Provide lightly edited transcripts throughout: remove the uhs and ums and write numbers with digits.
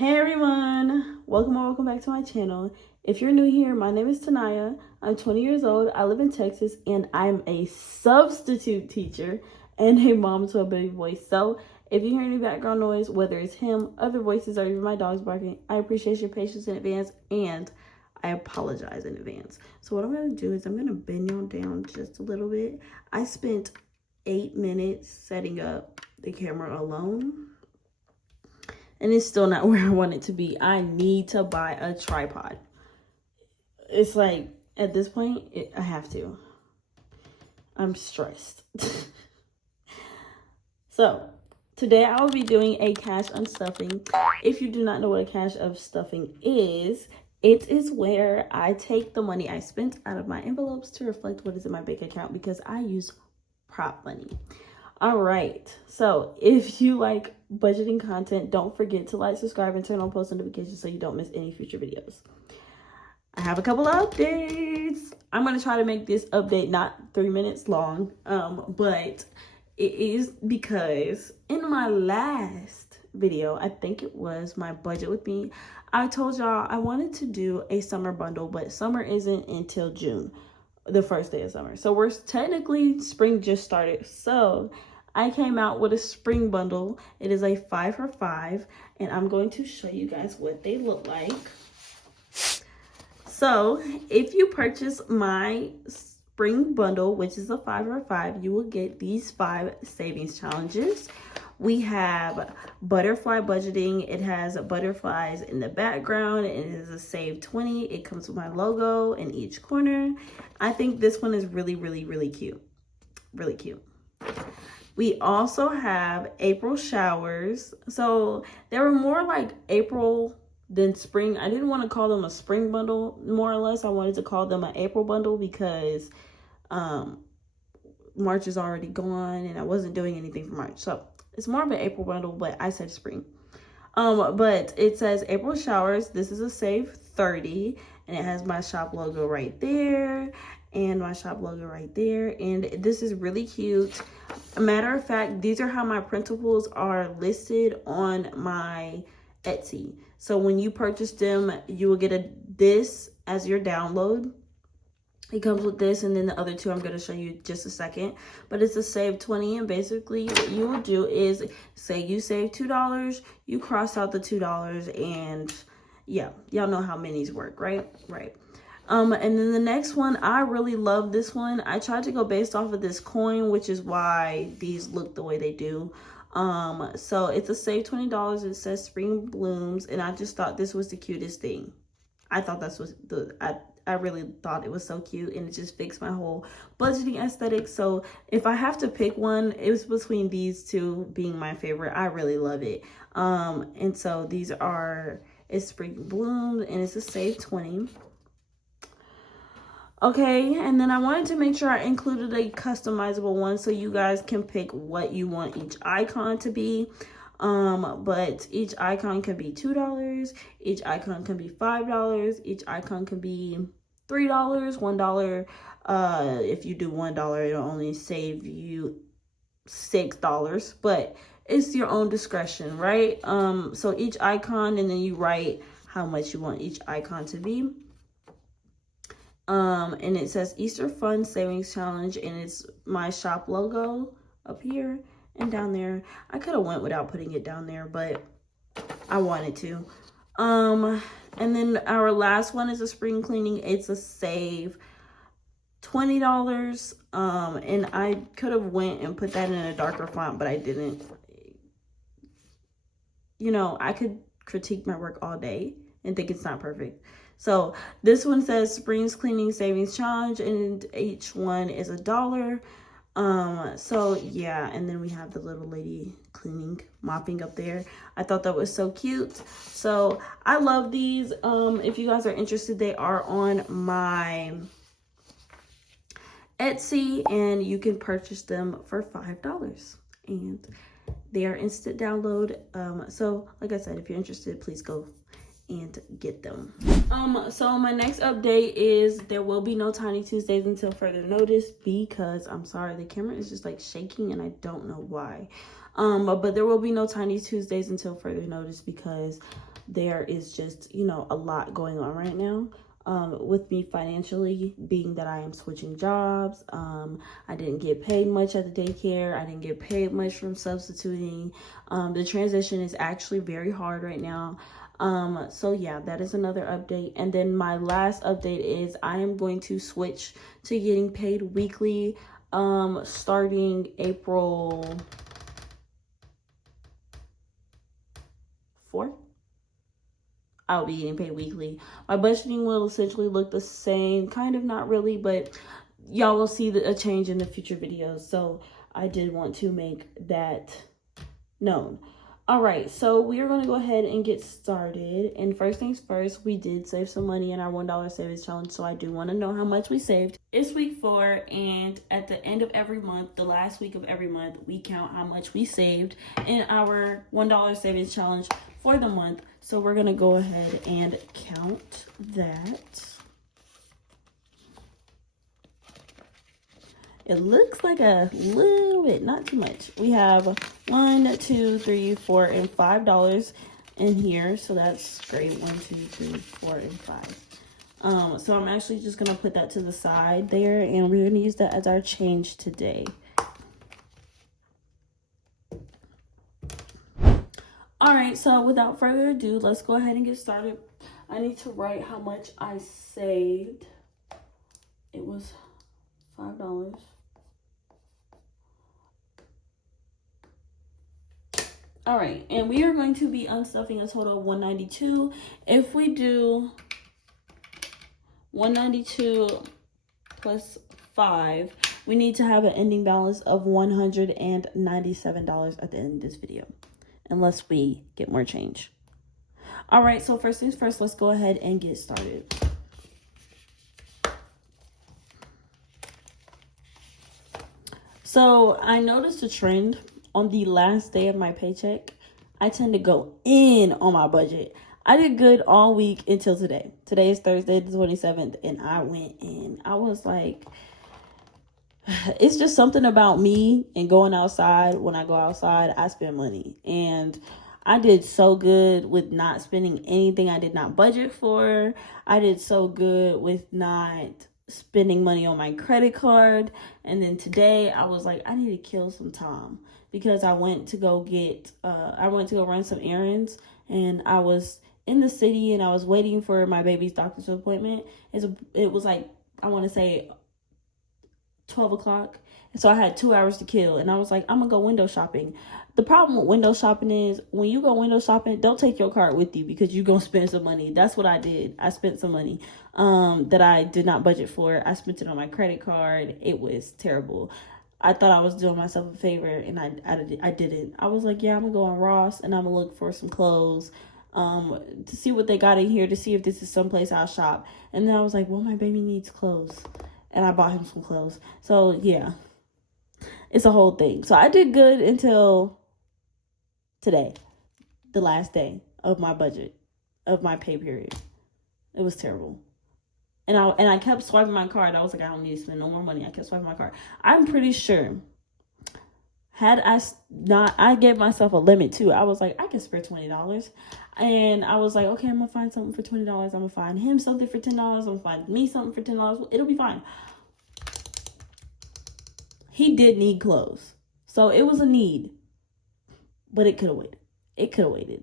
Hey everyone, welcome or welcome back to my channel. If you're new here, my name is Naya. I'm 20 years old, I live in Texas, and I'm a substitute teacher and a mom to a baby boy. So if you hear any background noise, whether it's him, other voices, or even my dog's barking, I appreciate your patience in advance and I apologize in advance. So what I'm going to do is I'm going to bend y'all down just a little bit. I spent 8 minutes setting up the camera alone. And it's still not where I want it to be. I need to buy a tripod. It's like, at this point, I have to. I'm stressed. So, today I will be doing a cash unstuffing. If you do not know what a cash unstuffing is, it is where I take the money I spent out of my envelopes to reflect what is in my bank account because I use prop money. All right, so if you like budgeting content, don't forget to like, subscribe, and turn on post notifications so you don't miss any future videos. I have a couple of updates. I'm going to try to make this update not 3 minutes long, but it is because in my last video, I think it was my budget with me, I told y'all I wanted to do a summer bundle, but summer isn't until June, the first day of summer. So we're technically, spring just started. So I came out with a spring bundle. It is a 5 for 5, and I'm going to show you guys what they look like. So if you purchase my spring bundle, which is a 5 for 5, you will get these 5 savings challenges. We have butterfly budgeting. It has butterflies in the background. It is a save 20. It comes with my logo in each corner. I think this one is really, really, really cute. Really cute. We also have April showers. So they were more like April than spring. I didn't want to call them a spring bundle, more or less. I wanted to call them an April bundle because March is already gone and I wasn't doing anything for March. So it's more of an April bundle, but I said spring. But it says April showers. This is a save 30, and it has my shop logo right there and my shop logo right there. And this is really cute. A matter of fact, these are how my printables are listed on my Etsy. So when you purchase them, you will get this as your download. It comes with this, and then the other two I'm going to show you just a second. But it's a save 20, and basically what you will do is, say you save $2, you cross out the $2, and yeah, y'all know how minis work, right? Right. And then the next one, I really love this one. I tried to go based off of this coin, which is why these look the way they do. So it's a save $20. It says spring blooms, and I just thought this was the cutest thing. I thought that's what I really thought it was so cute, and it just fixed my whole budgeting aesthetic. So if I have to pick one, it was between these two being my favorite. I really love it. And so these are, it's spring blooms, and it's a save 20. Okay, and then I wanted to make sure I included a customizable one so you guys can pick what you want each icon to be. But each icon can be $2, each icon can be $5, each icon can be $3, $1. If you do $1, it'll only save you $6, but it's your own discretion, right? So each icon, and then you write how much you want each icon to be. And it says Easter Fun Savings Challenge, and it's my shop logo up here and down there. I could have went without putting it down there, but I wanted to. And then our last one is a spring cleaning. It's a save $20. And I could have went and put that in a darker font, but I didn't. You know, I could critique my work all day and think it's not perfect. So this one says Spring's Cleaning Savings Challenge, and each one is $1. So yeah, and then we have the little lady cleaning, mopping up there. I thought that was so cute. So I love these. If you guys are interested, they are on my Etsy, and you can purchase them for $5, and they are instant download. So like I said, if you're interested, please go and get them. So my next update is there will be no Tiny Tuesdays until further notice, because I'm sorry, the camera is just like shaking and I don't know why. But there will be no Tiny Tuesdays until further notice, because there is just, you know, a lot going on right now. With me financially, being that I am switching jobs. I didn't get paid much at the daycare. I didn't get paid much from substituting. The transition is actually very hard right now. So yeah, that is another update. And then my last update is I am going to switch to getting paid weekly, starting April 4th. I'll be getting paid weekly. My budgeting will essentially look the same, kind of, not really, but y'all will see a change in the future videos. So I did want to make that known. All right, so we are going to go ahead and get started. And first things first, we did save some money in our $1 savings challenge. So I do want to know how much we saved. It's week 4, and at the end of every month, the last week of every month, we count how much we saved in our $1 savings challenge for the month. So we're going to go ahead and count that. It looks like a little bit, not too much. We have $1, 2, 3, 4, and $5 in here. So that's great. 1, 2, 3, 4, and 5. So I'm actually just gonna put that to the side there, and we're gonna use that as our change today. All right, so without further ado, let's go ahead and get started. I need to write how much I saved. It was $5. All right, and we are going to be unstuffing a total of $192. If we do $192 plus 5, we need to have an ending balance of $197 at the end of this video, unless we get more change. All right, so first things first, let's go ahead and get started. So I noticed a trend on the last day of my paycheck. I tend to go in on my budget. I did good all week until today. Today is Thursday, the 27th, and I went in. I was like, it's just something about me and going outside. When I go outside, I spend money. And I did so good with not spending anything I did not budget for. I did so good with not spending money on my credit card. And then today I was like, I need to kill some time, because I went to go run some errands, and I was in the city and I was waiting for my baby's doctor's appointment. It was like, I want to say 12 o'clock. And so I had 2 hours to kill, and I was like, I'm gonna go window shopping. The problem with window shopping is, when you go window shopping, don't take your cart with you, because you're gonna spend some money. That's what I did. I spent some money that I did not budget for. I spent it on my credit card. It was terrible. I thought I was doing myself a favor, and I didn't. I was like, yeah, I'm gonna go on Ross and I'm gonna look for some clothes to see what they got in here, to see if this is someplace I'll shop. And then I was like, well, my baby needs clothes, and I bought him some clothes. So yeah, it's a whole thing. So I did good until today, the last day of my budget, of my pay period. It was terrible. And I kept swiping my card. I was like, I don't need to spend no more money. I kept swiping my card. I'm pretty sure, had I gave myself a limit too. I was like, I can spare $20. And I was like, okay, I'm going to find something for $20. I'm going to find him something for $10. I'm going to find me something for $10. It'll be fine. He did need clothes. So it was a need. But it could have waited. It could have waited.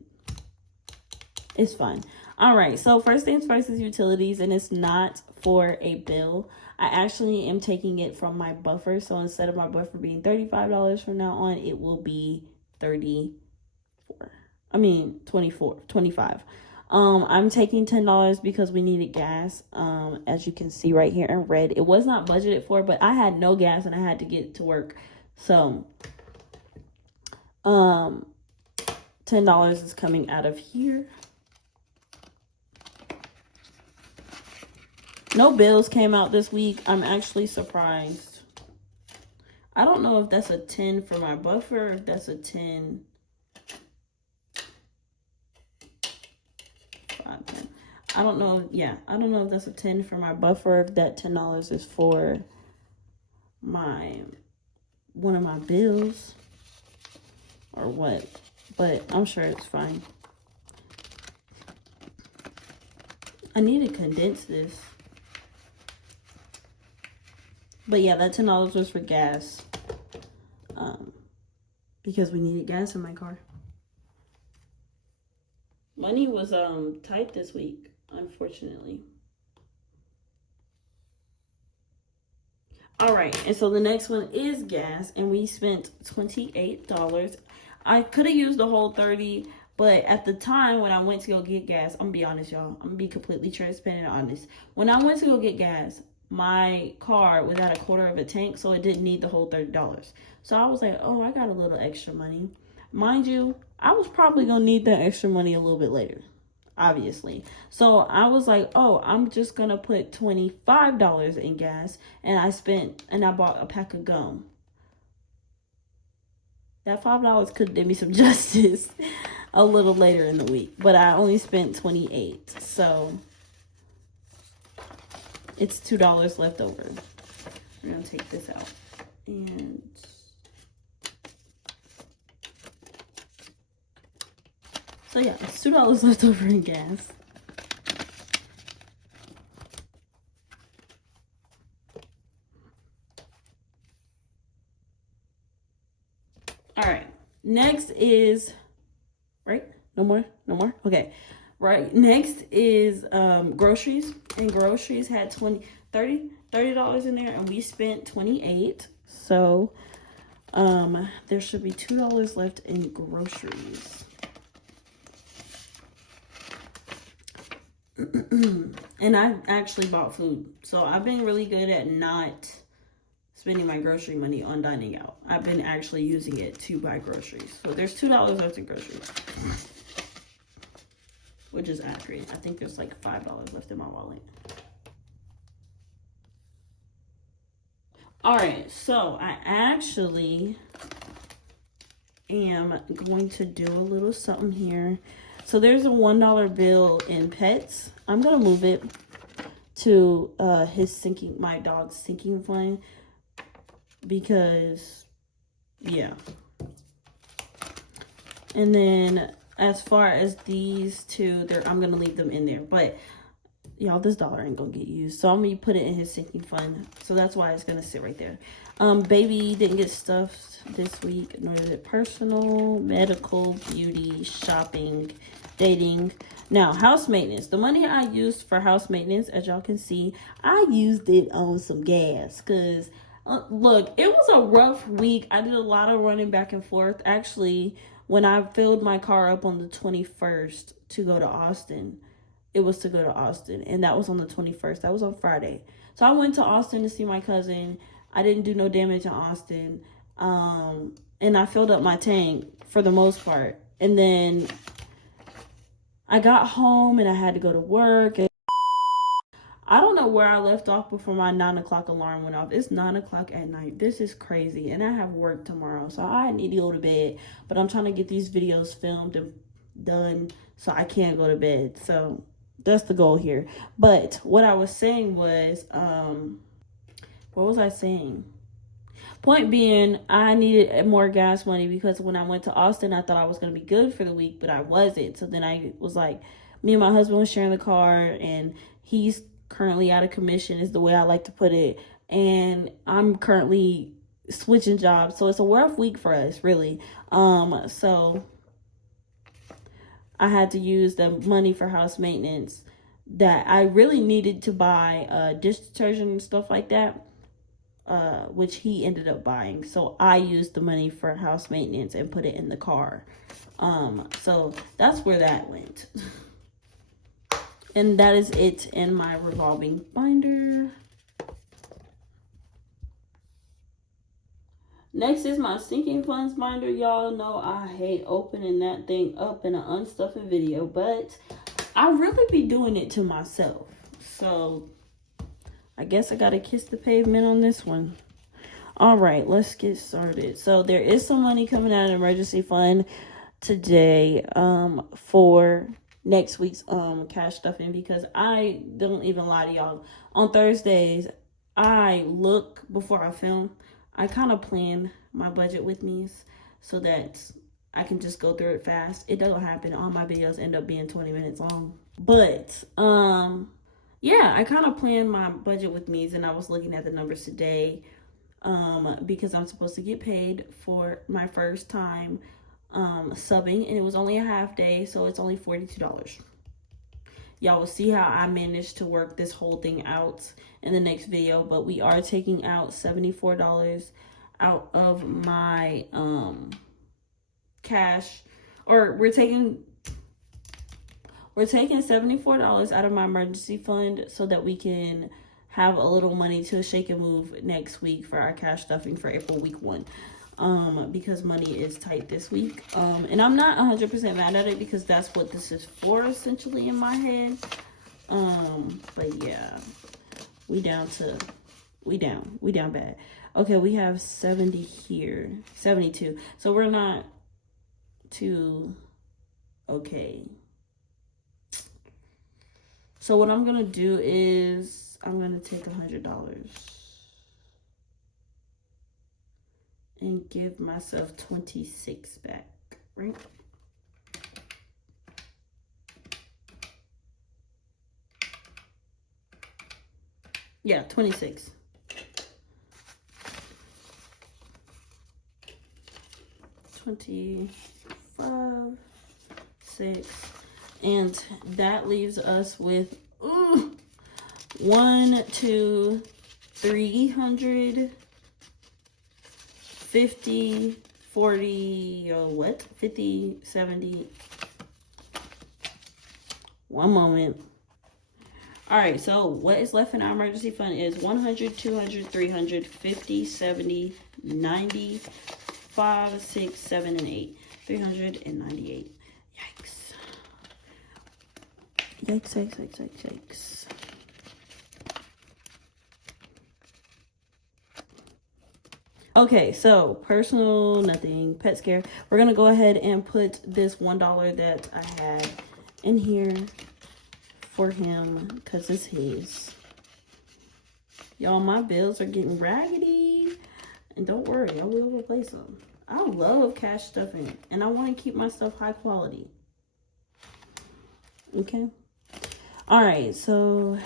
It's fine. All right, so first things first is utilities, and it's not for a bill. I actually am taking it from my buffer. So instead of my buffer being $35 from now on, it will be 25. I'm taking $10 because we needed gas. As you can see right here in red, it was not budgeted for, but I had no gas and I had to get to work. So $10 is coming out of here. No bills came out this week. I'm actually surprised. I don't know if that's a 10 for my buffer, if that's a 10. 5, 10. I don't know. Yeah, I don't know if that's a 10 for my buffer, if that $10 is for one of my bills. or what, but I'm sure it's fine. I need to condense this. But yeah, that $10 was for gas. Because we needed gas in my car. Money was tight this week, unfortunately. All right, and so the next one is gas, and we spent $28. I could have used the whole 30, but at the time when I went to go get gas, I'm gonna be honest, y'all. I'm gonna be completely transparent and honest. When I went to go get gas, my car was at a quarter of a tank, so it didn't need the whole $30. So I was like, oh, I got a little extra money. Mind you, I was probably gonna need that extra money a little bit later, obviously. So I was like, oh, I'm just gonna put $25 in gas, and I bought a pack of gum. That $5 could have did me some justice a little later in the week, but I only spent $28, so it's $2 left over. We're gonna take this out, and so yeah, it's $2 left over in gas. All right, next is, right? No more? Okay. Right, next is groceries, and groceries had $30 in there, and we spent $28. So there should be $2 left in groceries. And I actually bought food, so I've been really good at not spending my grocery money on dining out. I've been actually using it to buy groceries. So there's $2 left in groceries, which is accurate. I think there's like $5 left in my wallet. All right, so I actually am going to do a little something here. So there's a $1 bill in pets. I'm gonna move it to my dog's sinking fund, because yeah. And then as far as these two, I'm gonna leave them in there, but y'all, this dollar ain't gonna get used, so I'm gonna put it in his sinking fund. So that's why it's gonna sit right there. Baby didn't get stuffed this week, nor is it personal, medical, beauty, shopping, dating. Now, house maintenance. The money I used for house maintenance, as y'all can see, I used it on some gas, because look, it was a rough week. I did a lot of running back and forth. Actually, when I filled my car up on the 21st to go to Austin, it was to go to Austin, and that was on the 21st. That was on Friday. So I went to Austin to see my cousin. I didn't do no damage in Austin. And I filled up my tank for the most part. And then I got home and I had to go to work. And I don't know where I left off before my 9 o'clock alarm went off. It's 9 o'clock at night. This is crazy. And I have work tomorrow, so I need to go to bed. But I'm trying to get these videos filmed and done, so I can't go to bed. So that's the goal here. But what I was saying was, what was I saying? Point being, I needed more gas money, because when I went to Austin, I thought I was going to be good for the week, but I wasn't. So then I was like, me and my husband was sharing the car, and he's currently out of commission, is the way I like to put it. And I'm currently switching jobs. So it's a rough week for us, really. So I had to use the money for house maintenance that I really needed to buy dish detergent and stuff like that, which he ended up buying. So I used the money for house maintenance and put it in the car. So that's where that went. And that is it in my revolving binder. Next is my sinking funds binder. Y'all know I hate opening that thing up in an unstuffing video, but I really be doing it to myself. So I guess I gotta kiss the pavement on this one. All right, let's get started. So there is some money coming out of the emergency fund today for next week's cash stuffing, because I don't even lie to y'all. On Thursdays, I look before I film. I kind of plan my budget with me so that I can just go through it fast. It doesn't happen. All my videos end up being 20 minutes long. But yeah, I kind of planned my budget with me's, and I was looking at the numbers today because I'm supposed to get paid for my first time subbing, and it was only a half day, so it's only $42. Y'all will see how I managed to work this whole thing out in the next video, but we are taking out $74 out of my cash, or we're taking $74 out of my emergency fund so that we can have a little money to shake and move next week for our cash stuffing for April week 1. Because money is tight this week. And I'm not 100% mad at it because that's what this is for essentially in my head. But yeah, we down bad. Okay, we have 70 here, 72. So we're not too okay. So what I'm gonna do is I'm gonna take $100 and give myself 26 back, right? Yeah, 26. 25, 6, and that leaves us with 1, 2, 300, 50, 40, 50, 70. One moment. All right, so what is left in our emergency fund is 100, 200, 300, 50, 70, 90, 5, 6, 7, and 8. 398. Yikes. Yikes, yikes, yikes, yikes, yikes. Okay, so personal, nothing, pet scare. We're going to go ahead and put this $1 that I had in here for him because it's his. Y'all, my bills are getting raggedy. And don't worry, I will replace them. I love cash stuffing, and I want to keep my stuff high quality. Okay. All right, so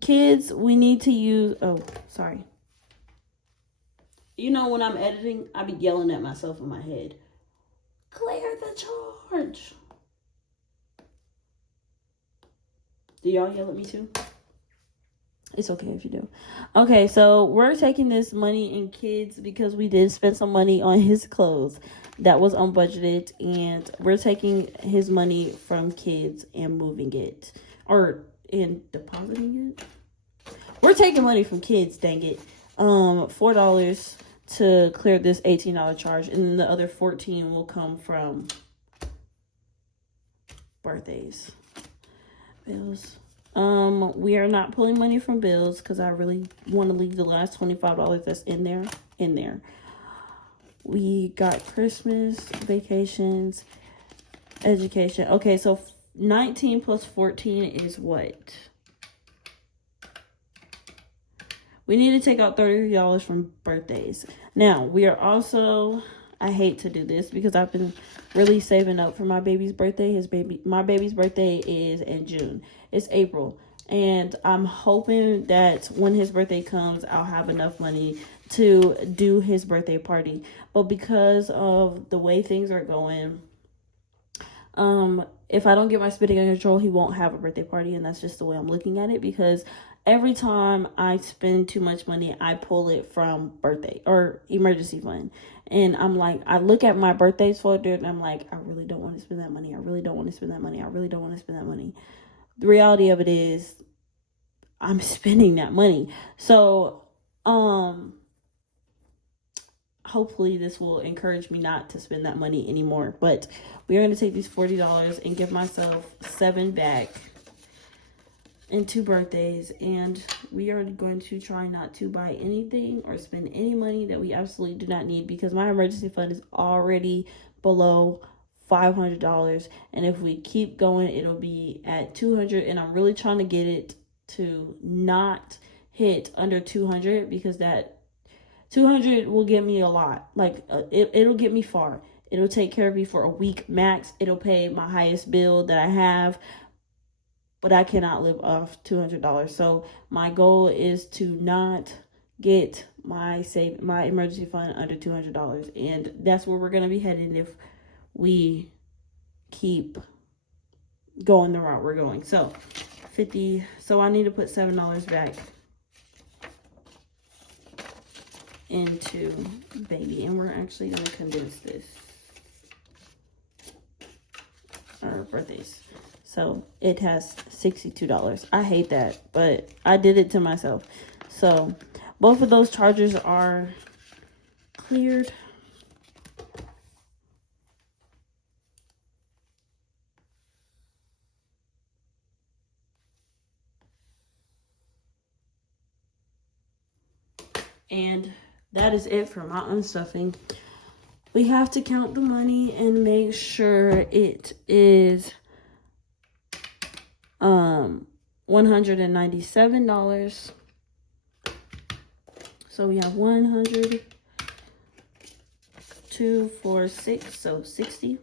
kids, we need to use, oh, sorry. You know, when I'm editing, I be yelling at myself in my head. Clear the charge. Do y'all yell at me too? It's okay if you do. Okay, so we're taking this money in kids because we did spend some money on his clothes that was unbudgeted, and we're taking his money from kids and moving it, and depositing it. We're taking money from kids, dang it. $4 to clear this $18 charge, and then the other $14 will come from birthdays. Bills. We are not pulling money from bills because I really want to leave the last $25 that's in there. We got Christmas, vacations, education. Okay, so 19 plus 14 is what? We need to take out $30 from birthdays. Now, we are also, I hate to do this because I've been really saving up for my baby's birthday. My baby's birthday is in June. It's April. And I'm hoping that when his birthday comes, I'll have enough money to do his birthday party. But because of the way things are going, if I don't get my spending under control, he won't have a birthday party. And that's just the way I'm looking at it, because every time I spend too much money, I pull it from birthday or emergency fund. And I'm like, I look at my birthdays folder and I'm like, I really don't want to spend that money. I really don't want to spend that money. I really don't want to spend that money. The reality of it is I'm spending that money. So, hopefully this will encourage me not to spend that money anymore. But we are going to take these $40 and give myself 7 back in 2 birthdays, and we are going to try not to buy anything or spend any money that we absolutely do not need, because my emergency fund is already below $500, and if we keep going, it'll be at $200, and I'm really trying to get it to not hit under $200, because that 200 will get me a lot. Like it'll get me far. It'll take care of me for a week max. It'll pay my highest bill that I have, but I cannot live off $200. So my goal is to not get my emergency fund under $200, and that's where we're gonna be headed if we keep going the route we're going. So 50. So I need to put $7 back into baby, and we're actually gonna condense this. Our birthdays. So it has $62. I hate that, but I did it to myself. So both of those charges are cleared. And that is it for my unstuffing. We have to count the money and make sure it is $197. So we have 100, 2, 4, 6, so 60.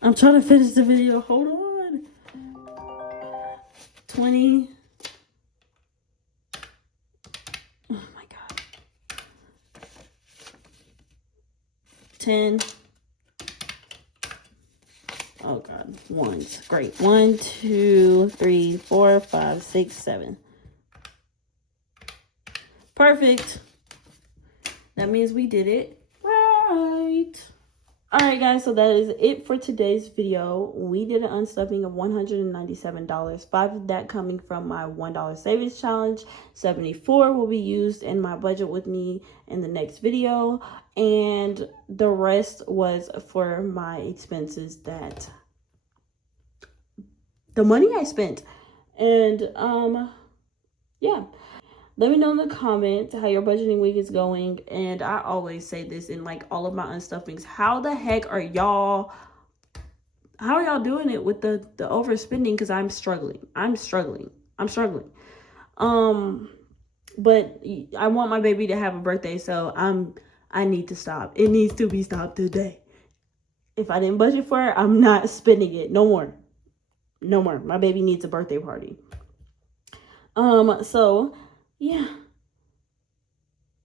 I'm trying to finish the video. Hold on. 20. Oh my God. 10. Oh God, ones. Great. 1, 2, 3, 4, 5, 6, 7. Perfect. That means we did it right. All right, guys, so that is it for today's video. We did an unstuffing of $197, 5 of that coming from my $1 savings challenge. 74 will be used in my budget with me in the next video, and the rest was for my expenses, that the money I spent. And yeah, let me know in the comments how your budgeting week is going. And I always say this in like all of my unstuffings: how the heck are y'all doing it with the overspending? Because I'm struggling. But I want my baby to have a birthday, so I need to stop. It needs to be stopped today. If I didn't budget for it, I'm not spending it. No more. My baby needs a birthday party. So yeah,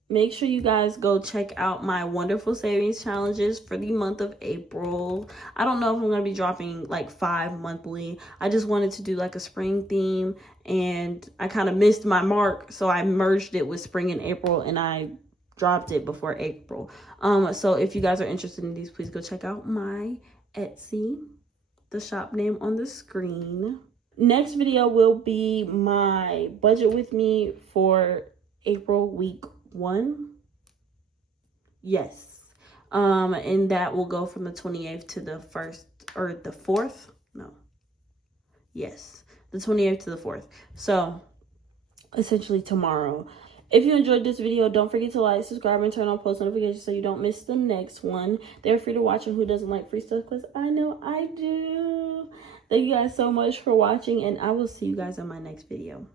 make sure you guys go check out my wonderful savings challenges for the month of April. I don't know if I'm going to be dropping like 5 monthly. I just wanted to do like a spring theme, and I kind of missed my mark, so I merged it with spring and April, and I dropped it before April. So if you guys are interested in these, please go check out my Etsy, the shop name on the screen. Next video will be my budget with me for April week 1. Yes. And that will go from the 28th to the 1st, or the 4th. No. Yes. The 28th to the 4th. So essentially tomorrow. If you enjoyed this video, don't forget to like, subscribe, and turn on post notifications so you don't miss the next one. They're free to watch, and who doesn't like free stuff? Because I know I do. Thank you guys so much for watching, and I will see you guys in my next video.